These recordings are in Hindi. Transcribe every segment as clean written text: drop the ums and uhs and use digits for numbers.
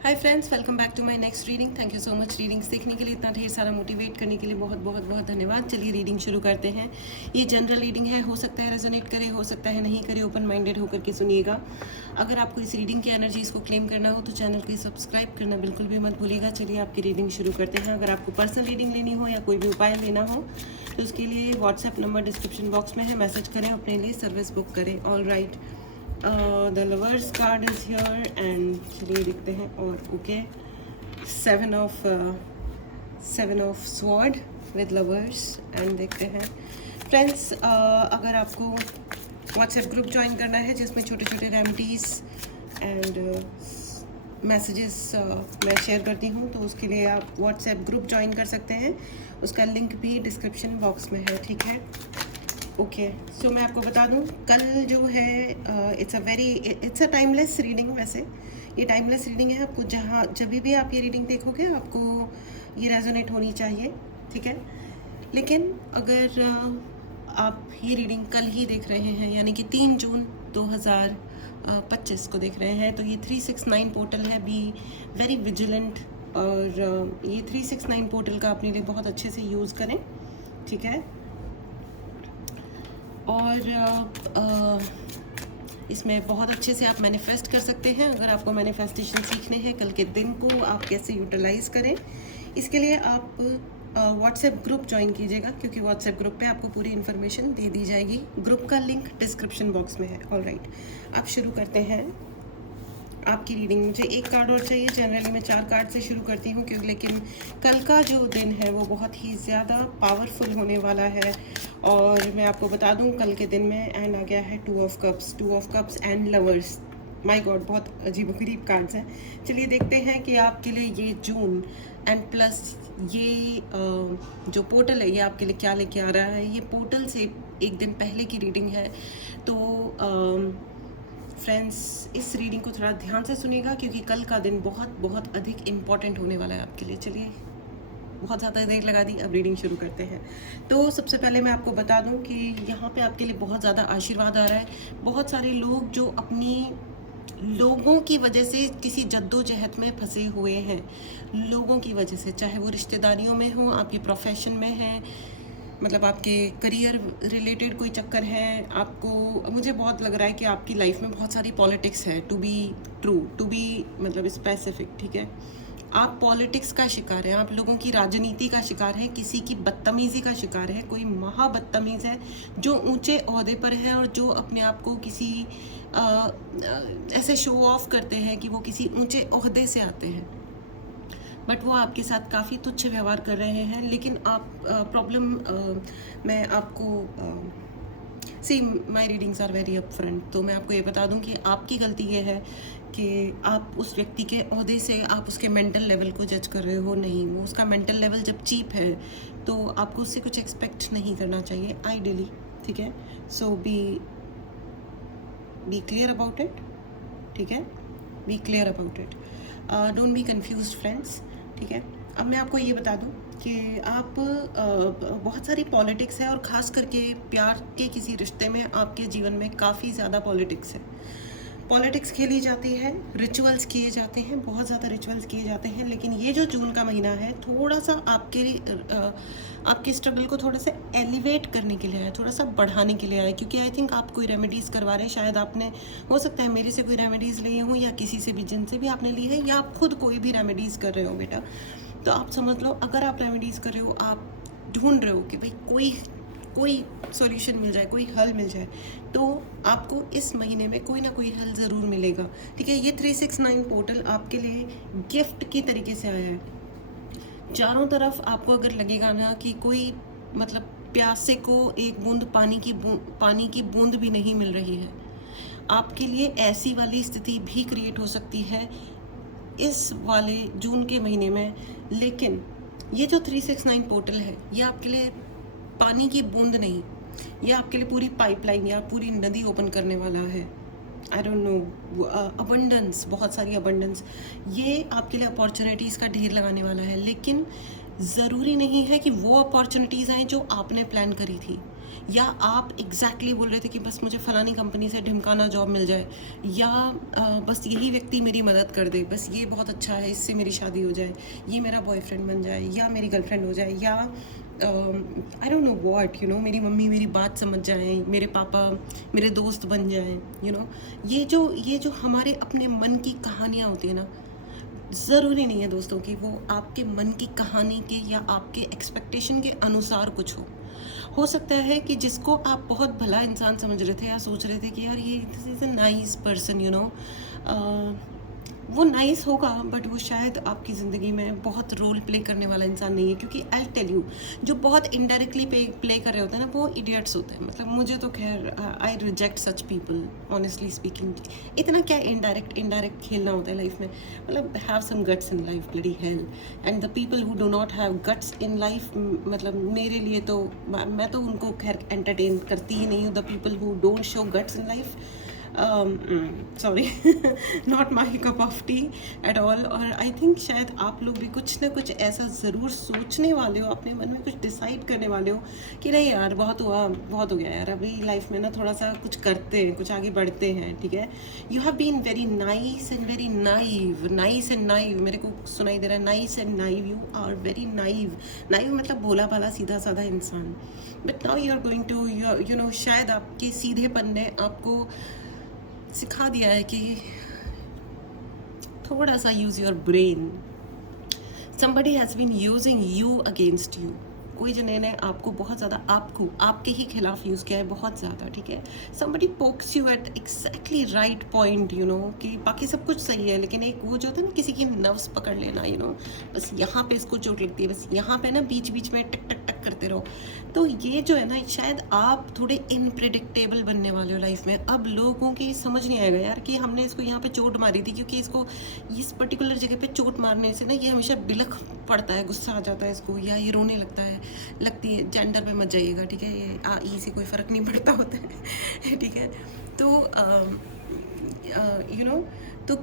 Hi friends, welcome back to my next reading. Thank you so much readings देखने के लिए, इतना ढेर सारा मोटिवेट करने के लिए बहुत बहुत बहुत धन्यवाद। चलिए रीडिंग शुरू करते हैं। ये जनरल रीडिंग है, हो सकता है रेजोनेट करे, हो सकता है नहीं करे। ओपन माइंडेड होकर के सुनिएगा। अगर आपको इस रीडिंग की एनर्जीज़ को क्लेम करना हो तो चैनल को सब्सक्राइब करना बिल्कुल भी मत भूलिएगा। चलिए आपकी रीडिंग शुरू करते हैं। अगर आपको पर्सनल रीडिंग लेनी हो या कोई भी उपाय लेना हो तो उसके लिए व्हाट्सएप नंबर डिस्क्रिप्शन बॉक्स में है, मैसेज करें, अपने लिए सर्विस बुक करें। All right, the lovers card is here and चलिए देखते हैं। और okay, seven of sword with lovers and देखते हैं फ्रेंड्स। अगर आपको व्हाट्सएप ग्रुप ज्वाइन करना है जिसमें छोटे छोटे रेमेडीज़ एंड मैसेजेस मैं शेयर करती हूँ, तो उसके लिए आप व्हाट्सएप ग्रुप ज्वाइन कर सकते हैं। उसका लिंक भी डिस्क्रिप्शन बॉक्स में है, ठीक है। ओके, सो मैं आपको बता दूं, कल जो है इट्स अ टाइमलेस रीडिंग। वैसे ये टाइमलेस रीडिंग है। आपको जब भी आप ये रीडिंग देखोगे आपको ये रेजोनेट होनी चाहिए, ठीक है। लेकिन अगर आप ये रीडिंग कल ही देख रहे हैं, यानी कि 3 जून 2025 को देख रहे हैं, तो ये 369 पोर्टल है। बी वेरी विजिलेंट, और ये 369 पोर्टल का अपने लिए बहुत अच्छे से यूज़ करें, ठीक है। और इसमें बहुत अच्छे से आप मैनिफेस्ट कर सकते हैं। अगर आपको मैनिफेस्टेशन सीखने हैं, कल के दिन को आप कैसे यूटिलाइज़ करें, इसके लिए आप व्हाट्सएप ग्रुप ज्वाइन कीजिएगा, क्योंकि व्हाट्सएप ग्रुप पे आपको पूरी इन्फॉर्मेशन दे दी जाएगी। ग्रुप का लिंक डिस्क्रिप्शन बॉक्स में है। ऑल राइट, आप शुरू करते हैं आपकी रीडिंग। मुझे एक कार्ड और चाहिए। जनरली मैं 4 कार्ड से शुरू करती हूँ, क्योंकि लेकिन कल का जो दिन है वो बहुत ही ज़्यादा पावरफुल होने वाला है। और मैं आपको बता दूँ, कल के दिन में एंड आ गया है 2 of cups and lovers. My God, बहुत अजीबोगरीब कार्ड्स हैं। चलिए देखते हैं कि आपके लिए ये जून एंड प्लस ये जो पोर्टल है ये आपके लिए क्या लेके आ रहा है। ये पोर्टल से एक दिन पहले की रीडिंग है, तो फ्रेंड्स इस रीडिंग को थोड़ा ध्यान से सुनिएगा, क्योंकि कल का दिन बहुत बहुत अधिक इम्पॉर्टेंट होने वाला है आपके लिए। चलिए, बहुत ज़्यादा देर लगा दी, अब रीडिंग शुरू करते हैं। तो सबसे पहले मैं आपको बता दूं कि यहाँ पे आपके लिए बहुत ज़्यादा आशीर्वाद आ रहा है। बहुत सारे लोग जो अपनी लोगों की वजह से किसी जद्दोजहद में फंसे हुए हैं, लोगों की वजह से, चाहे वो रिश्तेदारियों में हो, आपके प्रोफेशन में है, मतलब आपके करियर रिलेटेड कोई चक्कर है आपको। मुझे बहुत लग रहा है कि आपकी लाइफ में बहुत सारी पॉलिटिक्स है, to be true, to be मतलब स्पेसिफिक, ठीक है। आप पॉलिटिक्स का शिकार हैं, आप लोगों की राजनीति का शिकार है, किसी की बदतमीज़ी का शिकार है। कोई महा बदतमीज़ है जो ऊंचे ओहदे पर है और जो अपने आप को किसी ऐसे शो ऑफ करते हैं कि वो किसी ऊंचे ओहदे से आते हैं, बट वो आपके साथ काफ़ी तुच्छ व्यवहार कर रहे हैं। लेकिन आप प्रॉब्लम मैं आपको see my readings are very up front, तो मैं आपको ये बता दूं कि आपकी गलती ये है कि आप उस व्यक्ति के ओहदे से आप उसके मेंटल लेवल को जज कर रहे हो। नहीं, वो उसका मेंटल लेवल जब चीप है तो आपको उससे कुछ एक्सपेक्ट नहीं करना चाहिए आइडियली, ठीक है। So be clear about it, ठीक है। Be clear about it, don't be confuse friends, ठीक है। अब मैं आपको ये बता दूं कि आप बहुत सारी पॉलिटिक्स है, और ख़ास करके प्यार के किसी रिश्ते में आपके जीवन में काफ़ी ज़्यादा पॉलिटिक्स है। पॉलिटिक्स खेली जाती है, रिचुअल्स किए जाते हैं, बहुत ज़्यादा रिचुअल्स किए जाते हैं। लेकिन ये जो जून का महीना है थोड़ा सा आपके स्ट्रगल को थोड़ा सा एलिवेट करने के लिए आया, थोड़ा सा बढ़ाने के लिए आया, क्योंकि आई थिंक आप कोई रेमेडीज़ करवा रहे हैं। शायद आपने, हो सकता है मेरे से कोई रेमेडीज़ लिए हों, या किसी से भी जिनसे भी आपने ली है, या आप खुद कोई भी रेमेडीज़ कर रहे हो बेटा। तो आप समझ लो, अगर आप रेमेडीज़ कर रहे हो, आप ढूंढ रहे हो कि भाई कोई सॉल्यूशन मिल जाए, कोई हल मिल जाए, तो आपको इस महीने में कोई ना कोई हल ज़रूर मिलेगा, ठीक है। ये 369 पोर्टल आपके लिए गिफ्ट की तरीके से आया है। चारों तरफ आपको अगर लगेगा ना कि कोई मतलब प्यासे को एक बूंद पानी की बूंद भी नहीं मिल रही है, आपके लिए ऐसी वाली स्थिति भी क्रिएट हो सकती है इस वाले जून के महीने में। लेकिन ये जो 369 पोर्टल है, ये आपके लिए पानी की बूंद नहीं, ये आपके लिए पूरी पाइपलाइन या पूरी नदी ओपन करने वाला है। आई डोंट नो, अबंडेंस, बहुत सारी अबंडेंस, ये आपके लिए अपॉर्चुनिटीज़ का ढेर लगाने वाला है। लेकिन ज़रूरी नहीं है कि वो अपॉर्चुनिटीज़ आएँ जो आपने प्लान करी थी। या आप एग्जैक्टली बोल रहे थे कि बस मुझे फलानी कंपनी से ढिमकाना जॉब मिल जाए, या बस यही व्यक्ति मेरी मदद कर दे, बस ये बहुत अच्छा है, इससे मेरी शादी हो जाए, ये मेरा बॉयफ्रेंड बन जाए, या मेरी गर्लफ्रेंड हो जाए, या आई डोंट नो व्हाट, मेरी मम्मी मेरी बात समझ जाए, मेरे पापा मेरे दोस्त बन जाएं, ये जो हमारे अपने मन की कहानियाँ होती है ना, ज़रूरी नहीं है दोस्तों कि वो आपके मन की कहानी के या आपके एक्सपेक्टेशन के अनुसार कुछ हो सकता है कि जिसको आप बहुत भला इंसान समझ रहे थे या सोच रहे थे कि यार ये this is a nice person, वो नाइस होगा, बट वो शायद आपकी ज़िंदगी में बहुत रोल प्ले करने वाला इंसान नहीं है, क्योंकि आई टेल यू, जो बहुत इनडायरेक्टली प्ले कर रहे होते हैं ना, वो इडियट्स होते हैं। मतलब मुझे तो खैर I reject such people, honestly speaking. इतना क्या इनडायरेक्ट खेलना होता है लाइफ में, मतलब have some guts in life, bloody hell. And the people who do not have guts in life, मतलब मेरे लिए तो मैं तो उनको खैर एंटरटेन करती ही नहीं हूँ। The people who don't show guts in life, sorry, not my cup of T at all. और आई थिंक शायद आप लोग भी कुछ ना कुछ ऐसा ज़रूर सोचने वाले हो, अपने मन में कुछ डिसाइड करने वाले हो कि नहीं यार बहुत हुआ, बहुत हो गया यार, अभी लाइफ में ना थोड़ा सा कुछ करते हैं, कुछ आगे बढ़ते हैं, ठीक है। You have been very nice and very naive, nice and naive, मेरे को सुनाई दे रहा है, nice and naive, you are very naive. Naive मतलब भोला भाला सीधा साधा इंसान, but now you are going to शायद आपके सीधेपन ने आपको सिखा दिया है कि थोड़ा सा use your brain. somebody has been using you against you, कोई जने ने आपको बहुत ज़्यादा, आपको आपके ही खिलाफ यूज़ किया है बहुत ज़्यादा, ठीक है। somebody pokes you at exactly right point, कि बाकी सब कुछ सही है, लेकिन एक वो जो होता है ना, किसी की नर्व्स पकड़ लेना, बस यहाँ पे इसको चोट लगती है, बस यहाँ पे ना बीच बीच में टक टक टक करते रहो। तो ये जो है ना, शायद आप थोड़े इनप्रेडिक्टेबल बनने वाले हो लाइफ में। अब लोगों की समझ नहीं आएगा यार कि हमने इसको यहाँ पे चोट मारी थी, क्योंकि इसको इस पर्टिकुलर जगह पे चोट मारने से ना ये हमेशा बिलख पड़ता है, गुस्सा आ जाता है इसको, या ये रोने लगता है, लगती है। जेंडर पे मत जाइएगा, ठीक है, ये से कोई फ़र्क नहीं पड़ता होता है, ठीक है। तो तो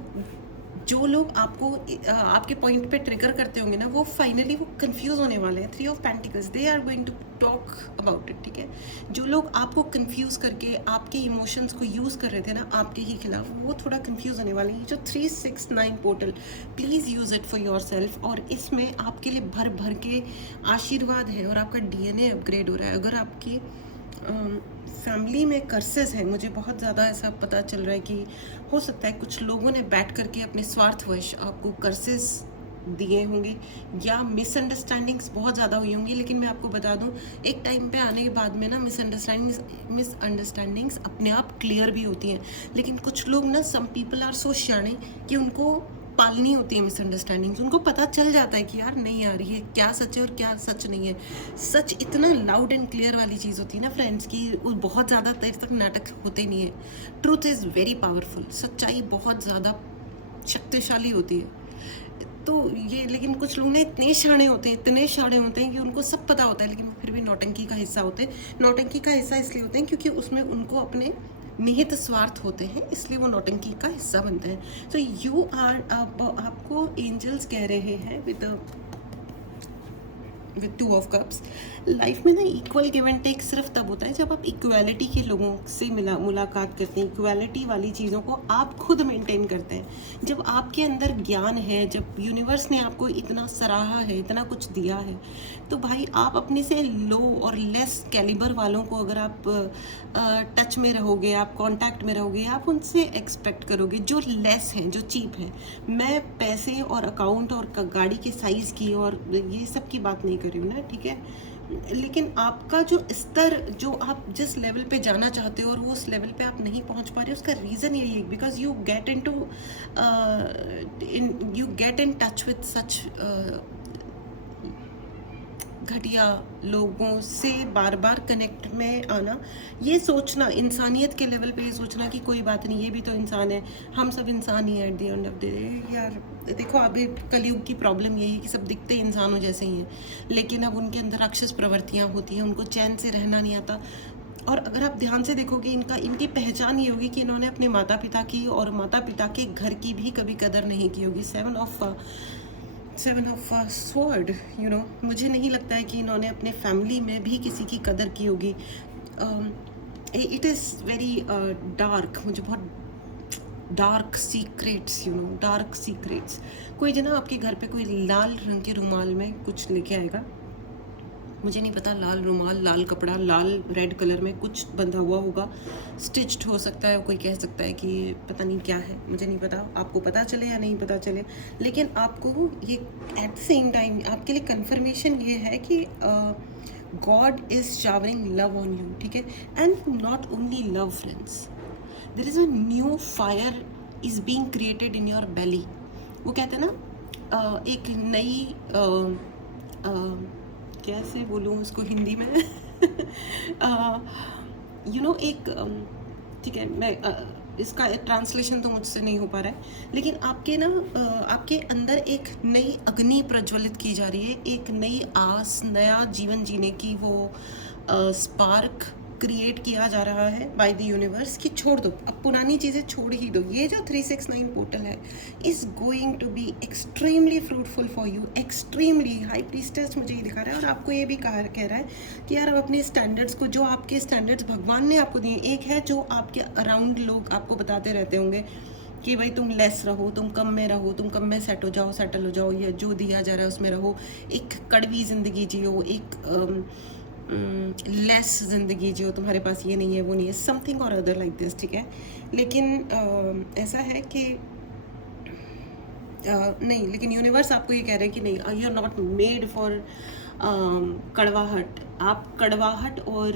जो लोग आपको आपके पॉइंट पे ट्रिगर करते होंगे ना, वो फाइनली वो कंफ्यूज होने वाले हैं। 3 of pentacles, they are going to talk about it, ठीक है। जो लोग आपको कंफ्यूज करके आपके इमोशंस को यूज़ कर रहे थे ना आपके ही खिलाफ, वो थोड़ा कंफ्यूज होने वाले हैं। जो 369 portal, please use it for your self, और इसमें आपके लिए भर भर के आशीर्वाद है, और आपका DNA अपग्रेड हो रहा है। अगर आपकी फैमिली में कर्सेस हैं, मुझे बहुत ज़्यादा ऐसा पता चल रहा है कि हो सकता है कुछ लोगों ने बैठ करके अपने स्वार्थवश आपको कर्सेस दिए होंगे, या मिसअंडरस्टैंडिंग्स बहुत ज़्यादा हुई होंगी। लेकिन मैं आपको बता दूं, एक टाइम पे आने के बाद में ना मिसअंडरस्टैंडिंग्स अपने आप क्लियर भी होती हैं। लेकिन कुछ लोग ना, सम पीपल आर सो शाणे कि उनको पालनी होती है मिसअंडरस्टैंडिंग्स। उनको पता चल जाता है कि यार नहीं यार, ये क्या सच है और क्या सच नहीं है। सच इतना लाउड एंड क्लियर वाली चीज़ होती है ना फ्रेंड्स, कि बहुत ज़्यादा देर तक नाटक होते नहीं है। ट्रूथ इज़ वेरी पावरफुल, सच्चाई बहुत ज़्यादा शक्तिशाली होती है। तो ये, लेकिन कुछ लोग ना इतने शाणे होते हैं कि उनको सब पता होता है, लेकिन फिर भी नौटंकी का हिस्सा होते हैं। नौटंकी का हिस्सा इसलिए होते हैं क्योंकि उसमें उनको अपने निहित स्वार्थ होते हैं, इसलिए वो नौटंकी का हिस्सा बनते हैं। तो यू आर, आपको एंजल्स कह रहे हैं विद 2 ऑफ कप्स, लाइफ में ना इक्वल गिव एंड टेक सिर्फ तब होता है जब आप इक्वालिटी के लोगों से मुलाकात करते हैं। इक्वालिटी वाली चीज़ों को आप खुद मेंटेन करते हैं। जब आपके अंदर ज्ञान है, जब यूनिवर्स ने आपको इतना सराहा है, इतना कुछ दिया है, तो भाई आप अपने से लो और लेस कैलिबर वालों को अगर आप टच में रहोगे, आप कांटेक्ट में रहोगे, आप उनसे एक्सपेक्ट करोगे जो लेस हैं, जो चीप हैं। मैं पैसे और अकाउंट और गाड़ी के साइज़ की और ये सब की बात नहीं कर रही हूँ ना, ठीक है। लेकिन आपका जो स्तर, जो आप जिस लेवल पे जाना चाहते हो और वो उस लेवल पे आप नहीं पहुंच पा रहे, उसका रीज़न यही है because you get in touch with such घटिया लोगों से बार बार कनेक्ट में आना। ये सोचना, इंसानियत के लेवल पे ये सोचना कि कोई बात नहीं, ये भी तो इंसान है, हम सब इंसान ही है at the end of the day. यार देखो, अभी कलयुग की प्रॉब्लम यही है कि सब दिखते इंसानों जैसे ही हैं, लेकिन अब उनके अंदर राक्षस प्रवृत्तियाँ होती हैं, उनको चैन से रहना नहीं आता। और अगर आप ध्यान से देखोगे, इनकी पहचान ये होगी कि इन्होंने अपने माता पिता की और माता पिता के घर की भी कभी कदर नहीं की होगी। 7 ऑफ स्वॉर्ड, मुझे नहीं लगता है कि इन्होंने अपने फैमिली में भी किसी की कदर की होगी। इट इज़ वेरी डार्क, मुझे बहुत dark secrets, you know, dark secrets. कोई जना आपके घर पे कोई लाल रंग के रुमाल में कुछ लेके आएगा, मुझे नहीं पता, लाल रुमाल, लाल कपड़ा, लाल रेड कलर में कुछ बंधा हुआ होगा, स्टिच्ड हो सकता है, कोई कह सकता है कि पता नहीं क्या है, मुझे नहीं पता, आपको पता चले या नहीं पता चले, लेकिन आपको ये एट द सेम टाइम आपके लिए कंफर्मेशन ये है कि God is showering love on you, ठीक है। And not only love friends, there is a new fire is being created in your belly. वो कहते हैं ना एक नई कैसे बोलूँ उसको हिंदी में यू नो एक ठीक है, मैं इसका ट्रांसलेशन तो मुझसे नहीं हो पा रहा है, लेकिन आपके ना आपके अंदर एक नई अग्नि प्रज्वलित की जा रही है, एक नई आस, नया जीवन जीने की वो स्पार्क क्रिएट किया जा रहा है बाय द यूनिवर्स कि छोड़ दो, अब पुरानी चीज़ें छोड़ ही दो। ये जो 369 पोर्टल है is going to be extremely fruitful for you, extremely. High priestess मुझे ये दिखा रहा है और आपको ये भी कह रहा है कि यार अब अपने स्टैंडर्ड्स को, जो आपके स्टैंडर्ड्स भगवान ने आपको दिए, एक है जो आपके अराउंड लोग आपको बताते रहते होंगे कि भाई तुम लेस रहो, तुम कम में रहो, तुम कम में सेट हो जाओ, सेटल हो जाओ, या जो दिया जा रहा है उसमें रहो, एक कड़वी ज़िंदगी जियो, एक लेस ज़िंदगी जियो, तुम्हारे पास ये नहीं है, वो नहीं है, समथिंग और अदर लाइक दिस, ठीक है। लेकिन ऐसा है कि नहीं, लेकिन यूनिवर्स आपको ये कह रहे हैं कि नहीं, you are not made for कड़वाहट। आप कड़वाहट और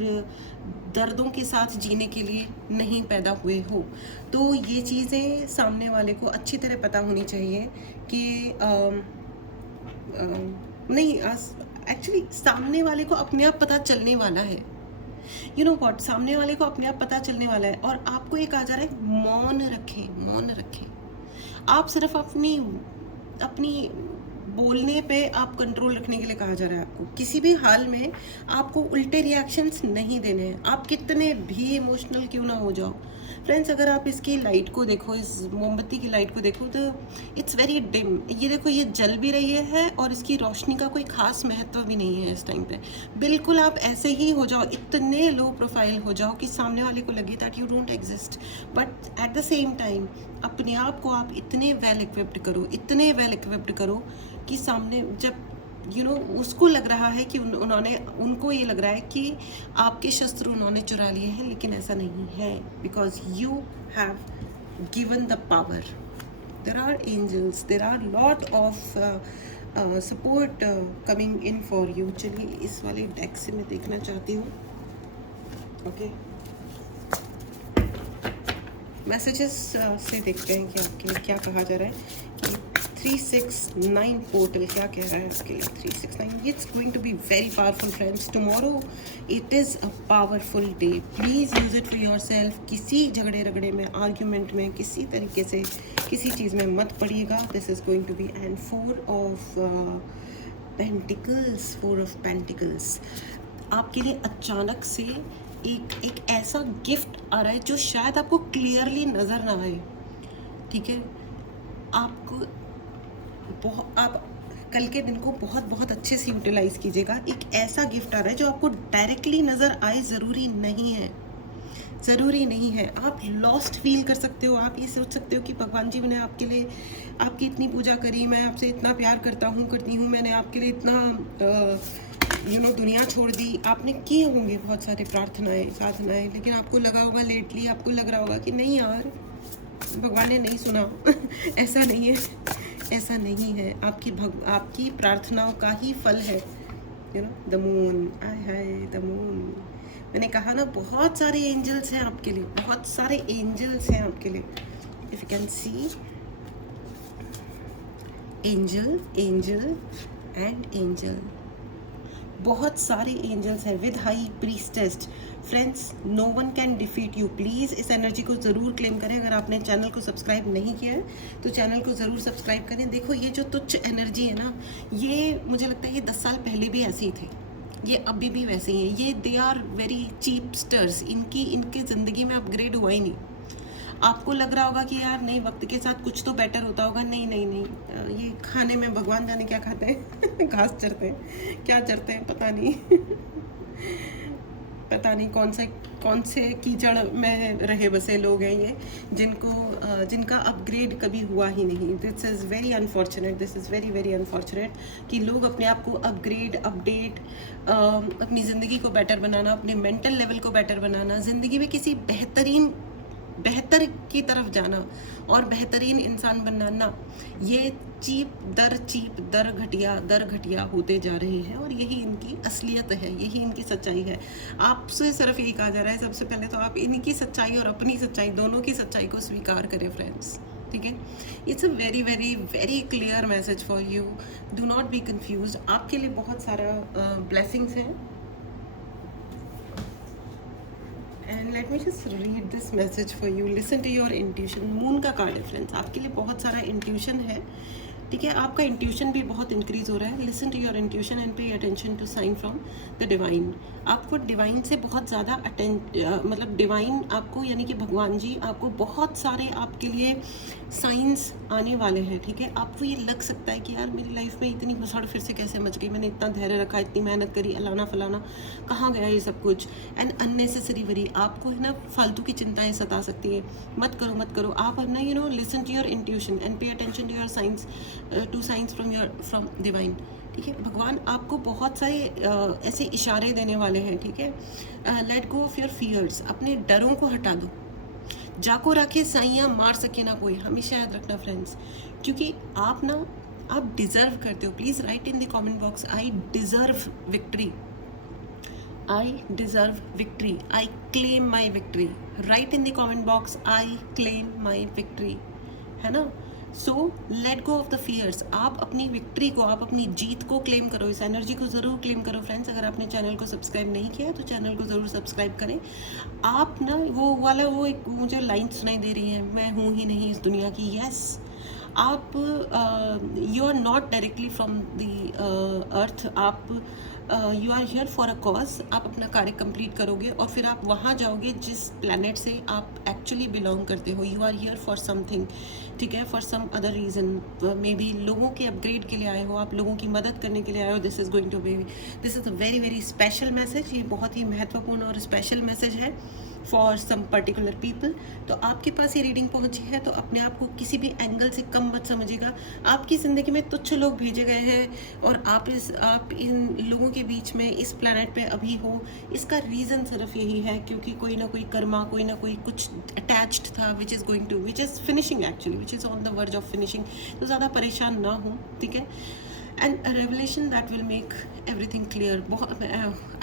दर्दों के साथ जीने के लिए नहीं पैदा हुए हो। तो ये चीज़ें सामने वाले को अच्छी तरह पता होनी चाहिए कि नहीं, एक्चुअली सामने वाले को अपने आप पता चलने वाला है, यू नो व्हाट, सामने वाले को अपने आप पता चलने वाला है। और आपको ये कहा जा रहा है मौन रखें, मौन रखें। आप सिर्फ अपनी बोलने पे आप कंट्रोल रखने के लिए कहा जा रहा है आपको। किसी भी हाल में आपको उल्टे रिएक्शंस नहीं देने हैं, आप कितने भी इमोशनल क्यों ना हो जाओ। फ्रेंड्स, अगर आप इसकी लाइट को देखो, इस मोमबत्ती की लाइट को देखो, तो इट्स वेरी डिम। ये देखो, ये जल भी रही है और इसकी रोशनी का कोई खास महत्व भी नहीं है इस टाइम पे। बिल्कुल आप ऐसे ही हो जाओ, इतने लो प्रोफाइल हो जाओ कि सामने वाले को लगे that you don't exist, but at the same time अपने आप को आप इतने वेल इक्विप्ड करो, इतने वेल इक्विप्ड करो कि सामने जब यू नो उसको लग रहा है कि उनको ये लग रहा है कि आपके शस्त्र उन्होंने चुरा लिए हैं, लेकिन ऐसा नहीं है, because you have given the power. There are angels, there are lot of support coming in for you. चलिए इस वाले डेक से मैं देखना चाहती हूँ, ओके, मैसेजेस से देखते हैं कि आपके लिए क्या कहा जा रहा है कि 369 पोर्टल क्या कह रहा है आपके लिए। 369, it's going to be very powerful friends. Tomorrow it is a powerful day, please use it for your सेल्फ। किसी झगड़े रगड़े में, आर्ग्यूमेंट में, किसी तरीके से किसी चीज़ में मत पड़िएगा। This is going to be and 4 of pentacles, 4 of pentacles आपके लिए अचानक से एक ऐसा गिफ्ट आ रहा है जो शायद आपको क्लियरली नज़र ना आए, ठीक है। आपको आप कल के दिन को बहुत बहुत अच्छे से यूटिलाइज कीजिएगा। एक ऐसा गिफ्ट आ रहा है जो आपको डायरेक्टली नज़र आए, ज़रूरी नहीं है, ज़रूरी नहीं है। आप लॉस्ट फील कर सकते हो, आप ये सोच सकते हो कि भगवान जी, मैंने आपके लिए आपकी इतनी पूजा करी, मैं आपसे इतना प्यार करती हूँ, मैंने आपके लिए इतना दुनिया छोड़ दी। आपने किए होंगे बहुत सारे प्रार्थनाएं, साधनाएं, लेकिन आपको लगा होगा लेटली, आपको लग रहा होगा कि नहीं यार, भगवान ने नहीं सुना। ऐसा नहीं है, ऐसा नहीं है। आपकी प्रार्थनाओं का ही फल है, you know. The moon, hi the moon, मैंने कहा ना, बहुत सारे एंजल्स हैं आपके लिए, बहुत सारे एंजल्स हैं आपके लिए। If you can see, angel, angel and angel, बहुत सारे एंजल्स हैं with high priestess. Friends, no one can defeat you. Please इस एनर्जी को ज़रूर क्लेम करें। अगर आपने चैनल को सब्सक्राइब नहीं किया है तो चैनल को ज़रूर सब्सक्राइब करें। देखो, ये जो तुच्छ एनर्जी है ना, ये मुझे लगता है ये 10 साल पहले भी ऐसे ही थे, ये अभी भी वैसे ही हैं। ये दे आर वेरी चीपस्टर्स, इनके ज़िंदगी में अपग्रेड हुआ ही नहीं। आपको लग रहा होगा कि यार नहीं, वक्त के साथ कुछ तो बेटर होता होगा। नहीं नहीं नहीं, ये खाने में भगवान जाने क्या खाते हैं घास चरते हैं, क्या चरते हैं, पता नहीं पता नहीं कौन से कीचड़ में रहे बसे लोग हैं ये, जिनका अपग्रेड कभी हुआ ही नहीं। This is very unfortunate, this is very very unfortunate कि लोग अपने आप को अपग्रेड, अपडेट, अपनी ज़िंदगी को बेटर बनाना, अपने मेंटल लेवल को बेटर बनाना, ज़िंदगी में किसी बेहतर की तरफ जाना और बेहतरीन इंसान बनाना, ये चीप दर घटिया होते जा रहे हैं। और यही इनकी असलियत है, यही इनकी सच्चाई है। आपसे सिर्फ यही कहा जा रहा है, सबसे पहले तो आप इनकी सच्चाई और अपनी सच्चाई, दोनों की सच्चाई को स्वीकार करें फ्रेंड्स, ठीक है। It's a very very very clear message for you, do not be confuse. आपके लिए बहुत सारा ब्लेसिंग्स हैं। And let me just read this message for you. Listen to your intuition. Moon का कार्ड है फ्रेंड्स, आपके लिए बहुत सारा इंट्यूशन है, ठीक है। आपका इंट्यूशन भी बहुत इंक्रीज हो रहा है। Listen to your intuition and pay attention to sign from the divine. आपको डिवाइन से बहुत ज़्यादा मतलब डिवाइन आपको, यानी कि भगवान जी आपको बहुत सारे आपके लिए साइंस आने वाले हैं, ठीक है। आपको ये लग सकता है कि यार मेरी लाइफ में इतनी भसड़ फिर से कैसे मच गई, मैंने इतना धैर्य रखा, इतनी मेहनत करी, अलाना फलाना, कहाँ गया ये सब कुछ। एंड अननेसेसरी वरी, आपको है ना फालतू की चिंताएं सता सकती है। मत करो आप है ना listen to your intuition and pay attention to your signs, to signs from divine, ठीक है। भगवान आपको बहुत सारे ऐसे इशारे देने वाले हैं, ठीक है। Let go of your fears, अपने डरों को हटा दो। जाको रखे साइयाँ मार सके ना कोई, हमेशा याद रखना फ्रेंड्स, क्योंकि आप डिजर्व करते हो। Please write in the comment box, I deserve victory, I deserve victory, I claim my victory. Write in the comment box, I claim my victory, है ना। So let go of the fears. आप अपनी विक्ट्री को, आप अपनी जीत को क्लेम करो, इस एनर्जी को ज़रूर क्लेम करो फ्रेंड्स। अगर आपने चैनल को सब्सक्राइब नहीं किया है तो चैनल को ज़रूर सब्सक्राइब करें। आप ना वो एक मुझे लाइन सुनाई दे रही है, मैं हूँ ही नहीं इस दुनिया की। यस, आप you are not directly from the earth, आप you are here for a cause. आप अपना कार्य कंप्लीट करोगे और फिर आप वहाँ जाओगे जिस प्लैनेट से आप एक्चुअली बिलोंग करते हो। You are here for something, ठीक है, for some other reason. Maybe लोगों के अपग्रेड के लिए आए हो, आप लोगों की मदद करने के लिए आए हो। This is a very very special message. ये बहुत ही महत्वपूर्ण और स्पेशल मैसेज है फॉर सम पर्टिकुलर पीपल। तो आपके पास ये रीडिंग पहुंची है तो अपने आप को किसी भी एंगल से कम मत समझिएगा। आपकी ज़िंदगी में तुच्छ लोग भेजे गए हैं और आप इन लोगों के बीच में इस प्लैनेट पे अभी हो। इसका रीज़न सिर्फ यही है क्योंकि कोई ना कोई कर्मा, कोई ना कोई कुछ अटैच्ड था which is finishing actually, which is on the verge of finishing. तो ज़्यादा परेशान ना हो, ठीक है। And revelation that will make everything clear.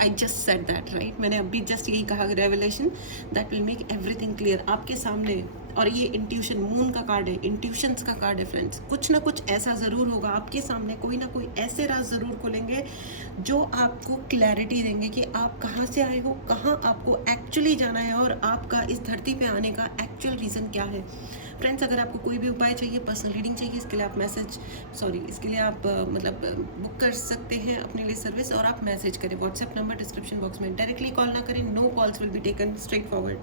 I just said that right, मैंने अभी जस्ट यही कहा, revelation that will make everything clear आपके सामने। और ये इंट्यूशन, मून का कार्ड है, इंट्यूशंस का कार्ड है फ्रेंड्स। कुछ ना कुछ ऐसा ज़रूर होगा आपके सामने, कोई ना कोई ऐसे राज ज़रूर खोलेंगे जो आपको क्लैरिटी देंगे कि आप कहाँ से आए हो, कहाँ आपको एक्चुअली जाना है और आपका इस धरती पे आने का एक्चुअल रीज़न क्या है। फ्रेंड्स, अगर आपको कोई भी उपाय चाहिए, पर्सनल रीडिंग चाहिए, इसके लिए आप बुक कर सकते हैं अपने लिए सर्विस, और आप मैसेज करें। व्हाट्सएप नंबर डिस्क्रिप्शन बॉक्स में। डायरेक्टली कॉल ना करें, no calls will be taken, straightforward,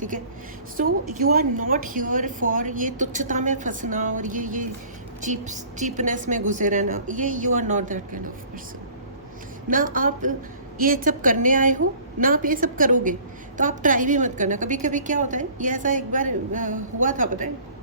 ठीक है। So you are not here for ये तुच्छता में फंसना और ये चीपनेस में घुसे रहना। ये you are not that kind of person. ना आप ये सब करने आए हो, ना आप ये सब करोगे, तो आप ट्राई भी मत करना। कभी कभी क्या होता है, ये ऐसा एक बार हुआ था, पता है।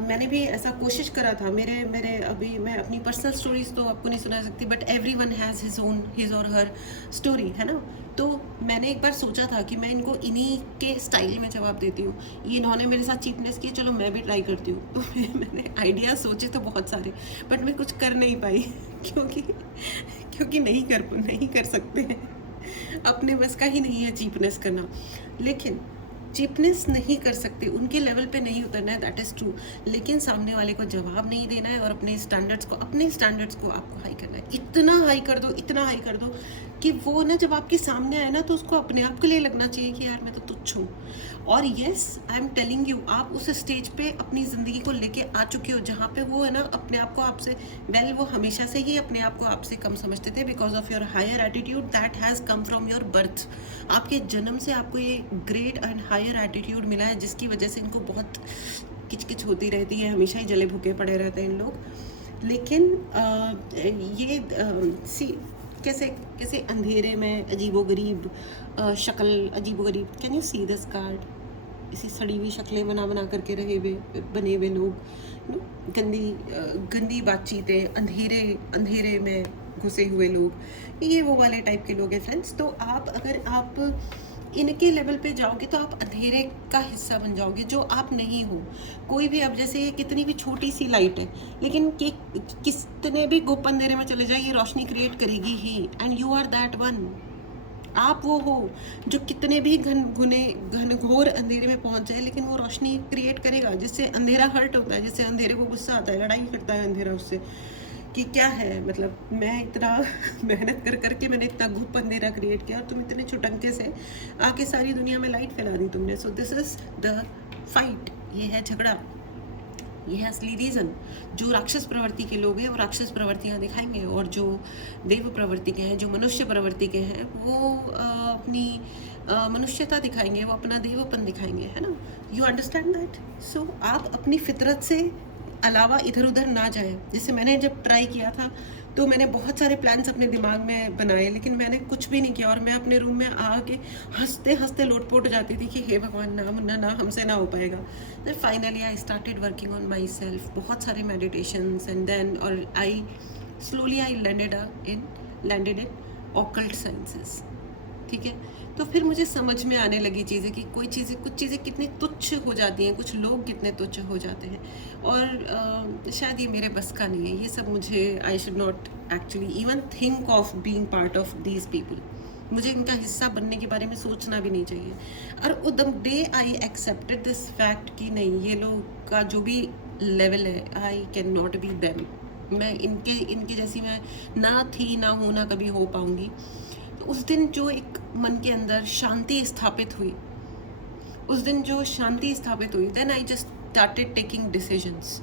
मैंने भी ऐसा कोशिश करा था। मैं अपनी पर्सनल स्टोरीज तो आपको नहीं सुना सकती, बट एवरीवन हैज़ हिज और हर स्टोरी, है ना। तो मैंने एक बार सोचा था कि मैं इनको इन्हीं के स्टाइल में जवाब देती हूँ। ये इन्होंने मेरे साथ चीपनेस की, चलो मैं भी ट्राई करती हूँ। तो मैंने आइडिया सोचे तो बहुत सारे, बट मैं कुछ कर नहीं पाई क्योंकि नहीं कर सकते हैं, अपने बस का ही नहीं है चीपनेस करना। लेकिन चीपनेस नहीं कर सकते, उनके लेवल पे नहीं उतरना है, दैट इज़ ट्रू। लेकिन सामने वाले को जवाब नहीं देना है और अपने स्टैंडर्ड्स को आपको हाई करना है। इतना हाई कर दो कि वो ना जब आपके सामने आए ना तो उसको अपने आप के लिए लगना चाहिए कि यार मैं तो तुच्छ हूँ। और yes, I am telling you, आप उस स्टेज पे अपनी ज़िंदगी को लेके आ चुके हो जहाँ पे वो है ना अपने आप को आपसे, वो हमेशा से ही अपने आप को आपसे कम समझते थे, because of your higher attitude that has come from your birth. आपके जन्म से आपको ये ग्रेट एंड हायर एटीट्यूड मिला है, जिसकी वजह से इनको बहुत किचकिच होती रहती है, हमेशा ही जले भूखे पड़े रहते हैं इन लोग। लेकिन कैसे कैसे अंधेरे में अजीबोगरीब शक्ल, अजीबोगरीब, can you see this card, इसी सड़ी हुई शक्लें बना बना करके बने हुए लोग, गंदी बातचीतें, अंधेरे में घुसे हुए लोग, ये वो वाले टाइप के लोग हैं फ्रेंड्स। तो अगर आप इनके लेवल पे जाओगे तो आप अंधेरे का हिस्सा बन जाओगे, जो आप नहीं हो। कोई भी, अब जैसे ये कितनी भी छोटी सी लाइट है, लेकिन कितने भी गुप अंधेरे में चले जाए, ये रोशनी क्रिएट करेगी ही, and you are that one. आप वो हो जो कितने भी घनघोर अंधेरे में पहुंच जाए, लेकिन वो रोशनी क्रिएट करेगा, जिससे अंधेरा हर्ट होता है, जिससे अंधेरे को गुस्सा आता है, लड़ाई करता है अंधेरा उससे कि क्या है, मतलब मैं इतना मेहनत कर करके मैंने इतना गुप अंधेरा क्रिएट किया और तुम इतने छुटंके से आके सारी दुनिया में लाइट फैला दी तुमने। So this is the fight, ये है झगड़ा, ये है असली रीज़न। जो राक्षस प्रवृत्ति के लोग हैं वो राक्षस प्रवृत्तियाँ दिखाएंगे, और जो देव प्रवृत्ति के हैं, जो मनुष्य प्रवृत्ति के हैं, वो अपनी मनुष्यता दिखाएंगे, वो अपना देवपन दिखाएंगे, है ना। You understand that. सो आप अपनी फितरत से अलावा इधर उधर ना जाए। जैसे मैंने जब ट्राई किया था तो मैंने बहुत सारे प्लान्स अपने दिमाग में बनाए, लेकिन मैंने कुछ भी नहीं किया, और मैं अपने रूम में आके हंसते हंसते लोटपोट हो जाती थी कि हे भगवान, ना हमसे ना हो पाएगा। Then finally I started working on myself, बहुत सारे मेडिटेशंस, एंड देन और I slowly I landed in occult sciences, ठीक है। तो फिर मुझे समझ में आने लगी चीज़ें कि कुछ चीज़ें कितनी तुच्छ हो जाती हैं, कुछ लोग कितने तुच्छ हो जाते हैं, और शायद ये मेरे बस का नहीं है ये सब। मुझे I should not actually even think of being part of these people. मुझे इनका हिस्सा बनने के बारे में सोचना भी नहीं चाहिए। और the day I accepted this fact कि नहीं, ये लोग का जो भी लेवल है, I can not be them, मैं इनके जैसी मैं ना थी, ना हूँ, ना कभी हो पाऊँगी। उस दिन जो एक मन के अंदर शांति स्थापित हुई, then I just started taking decisions,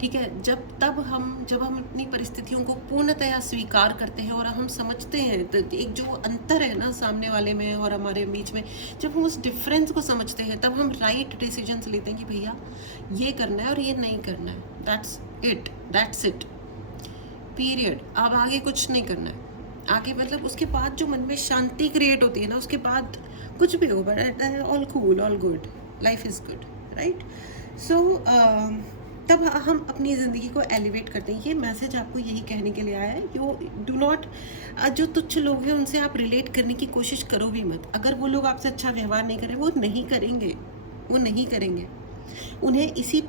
ठीक है। जब हम अपनी परिस्थितियों को पूर्णतया स्वीकार करते हैं और हम समझते हैं, तो एक जो अंतर है ना सामने वाले में और हमारे बीच में, जब हम उस डिफरेंस को समझते हैं, तब हम राइट डिसीजंस लेते हैं कि भैया ये करना है और ये नहीं करना है, दैट्स इट पीरियड। अब आगे कुछ नहीं करना है। आगे मतलब उसके बाद जो मन में शांति क्रिएट होती है ना, उसके बाद कुछ भी हो, but all cool, all good, life is good, right. So तब हम अपनी ज़िंदगी को एलिवेट करते हैं। ये मैसेज आपको यही कहने के लिए आया है, यू डू नॉट, जो तुच्छ लोग हैं उनसे आप रिलेट करने की कोशिश करो भी मत। अगर वो लोग आपसे अच्छा व्यवहार नहीं करें, वो नहीं करेंगे। उन्हें इसी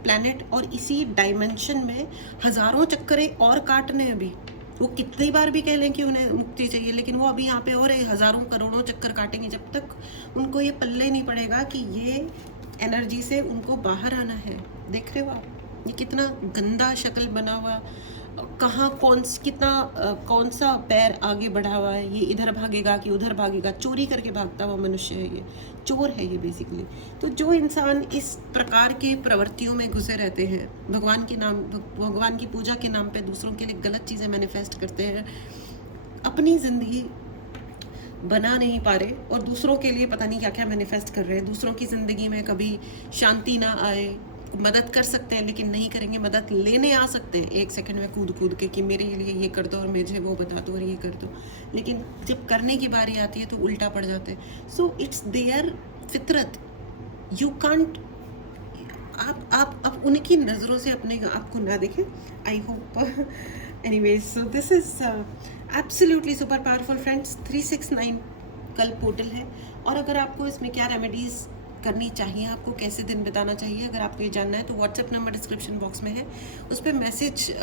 प्लैनेट और इसी डायमेंशन में हज़ारों चक्करे और काटने हैं। अभी वो कितनी बार भी कह लें कि उन्हें मुक्ति चाहिए, लेकिन वो अभी यहाँ पे और हज़ारों करोड़ों चक्कर काटेंगे, जब तक उनको ये पल्ले नहीं पड़ेगा कि ये एनर्जी से उनको बाहर आना है। देख रहे हो आप, ये कितना गंदा शक्ल बना हुआ, कौन सा पैर आगे बढ़ा हुआ है, ये इधर भागेगा कि उधर भागेगा, चोरी करके भागता हुआ मनुष्य है, ये चोर है ये बेसिकली। तो जो इंसान इस प्रकार के प्रवृत्तियों में घुसे रहते हैं, भगवान की पूजा के नाम पे दूसरों के लिए गलत चीज़ें मैनिफेस्ट करते हैं, अपनी ज़िंदगी बना नहीं पा रहे और दूसरों के लिए पता नहीं क्या क्या मैनिफेस्ट कर रहे हैं, दूसरों की ज़िंदगी में कभी शांति ना आए, मदद कर सकते हैं लेकिन नहीं करेंगे, मदद लेने आ सकते हैं 1 सेकंड में कूद के कि मेरे लिए ये कर दो और मुझे वो बता दो और ये कर दो, लेकिन जब करने की बारी आती है तो उल्टा पड़ जाते हैं। सो इट्स देयर फितरत, यू कांट, आप उनकी नज़रों से अपने आप को ना देखें। I hope anyways, so this is absolutely super powerful friends. 369 कल पोर्टल है, और अगर आपको इसमें क्या रेमेडीज़ करनी चाहिए, आपको कैसे दिन बिताना चाहिए, अगर आपको ये जानना है तो व्हाट्सएप नंबर डिस्क्रिप्शन बॉक्स में है, उस पर मैसेज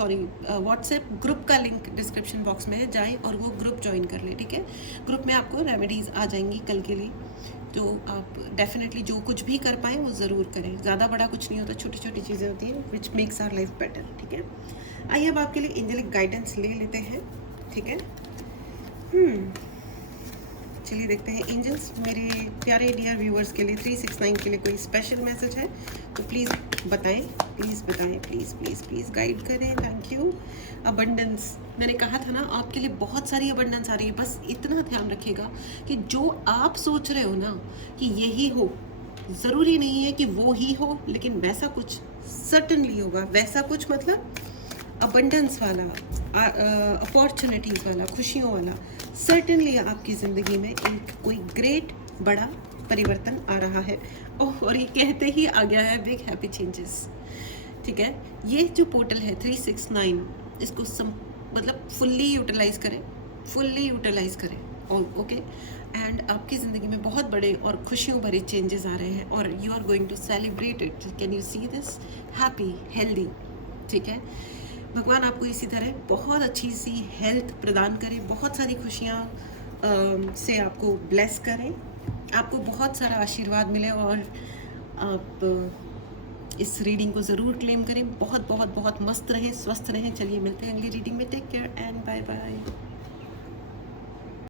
व्हाट्सएप ग्रुप का लिंक डिस्क्रिप्शन बॉक्स में है, जाएं और वो ग्रुप ज्वाइन कर लें, ठीक है। ग्रुप में आपको रेमेडीज़ आ जाएंगी कल के लिए, तो आप डेफिनेटली जो कुछ भी कर पाएँ वो ज़रूर करें। ज़्यादा बड़ा कुछ नहीं होता, छोटी छोटी चीज़ें होती हैं which makes our life better, ठीक है। आइए अब आपके लिए एंजेलिक गाइडेंस ले लेते हैं, ठीक है। चलिए देखते हैं एंजल्स मेरे प्यारे डियर व्यूअर्स के लिए 369 के लिए कोई स्पेशल मैसेज है तो प्लीज़ बताएं, प्लीज़ गाइड करें। Thank you. अबंडेंस, मैंने कहा था ना आपके लिए बहुत सारी अबंडेंस आ रही है, बस इतना ध्यान रखिएगा कि जो आप सोच रहे हो ना कि यही हो, ज़रूरी नहीं है कि वो ही हो, लेकिन वैसा कुछ सर्टनली होगा। वैसा कुछ मतलब अबंडेंस वाला, अपॉर्चुनिटीज़ वाला, खुशियों वाला, सर्टेनली आपकी ज़िंदगी में एक कोई ग्रेट बड़ा परिवर्तन आ रहा है। और ये कहते ही आ गया है बिग हैप्पी चेंजेस। ठीक है, ये जो पोर्टल है 369, इसको मतलब फुल्ली यूटिलाइज करें और ओके, एंड आपकी ज़िंदगी में बहुत बड़े और खुशियों भरे चेंजेस आ रहे हैं और you are going to celebrate it. Can you see this? Happy, healthy. ठीक है, भगवान आपको इसी तरह बहुत अच्छी सी हेल्थ प्रदान करे, बहुत सारी खुशियाँ से आपको ब्लेस करें, आपको बहुत सारा आशीर्वाद मिले और आप इस रीडिंग को ज़रूर क्लेम करें। बहुत बहुत बहुत मस्त रहें, स्वस्थ रहें। चलिए मिलते हैं अगली रीडिंग में। Take care and bye bye.